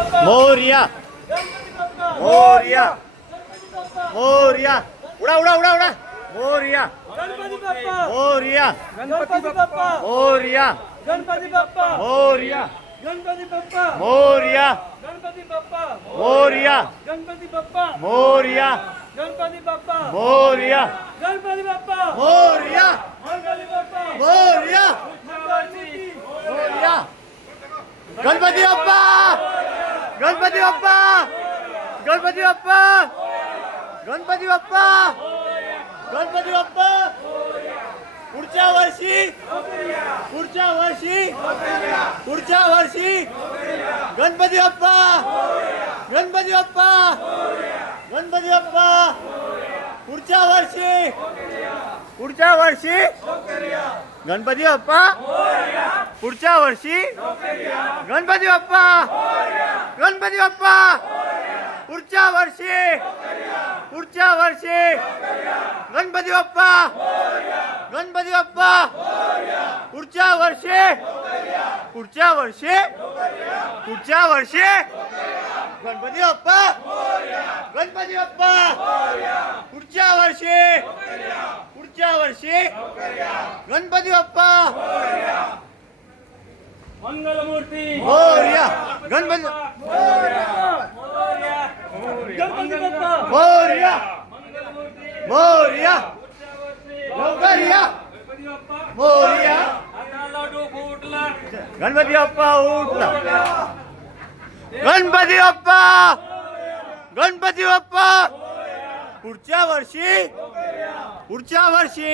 मोरया मोरया मोरया उडा उडा उडा उडा मोरया गणपती बाप्पा मोरया गणपती बाप्पा मोरया गणपती बाप्पा मोरया गणपती बाप्पा मोरया गणपती बाप्पा मोरया गणपती बाप्पा मोरया गणपती बाप्पा मोरया गणपती बाप्पा मोरया गणपती बाप्पा मोरया मोरया गणपती बाप्पा गणपती बाप्पा गणपती बाप्पा गणपती बाप्पा गणपती बाप्पा पुढच्या वर्षी पुढच्या वर्षी पुढच्या वर्षी गणपती बाप्पा गणपती बाप्पा गणपती बाप्पा पुढच्या वर्षी पुढच्या वर्षी गणपती बाप्पा पुढच्या वर्षी गणपती बाप्पा गणपती बाप्पा पुढच्या वर्षी पुढच्या वर्षी गणपती बाप्पा गणपती बाप्पा पुढच्या वर्षी पुढच्या वर्षी पुढच्या वर्षी गणपती बाप्पा गणपती बाप्पा पुढच्या वर्षी पुढच्या वर्षी गणपती बाप्पा मंगलमूर्ती मोरया गणपती गणपती बाप्पा मोरया मंगलमूर्ती मोरया लवकर या गणपती बाप्पा मोरया आता लाडू फुटला गणपती बाप्पा उठला गणपती बाप्पा गणपती बाप्पा पुढच्या वर्षी पुढच्या वर्षी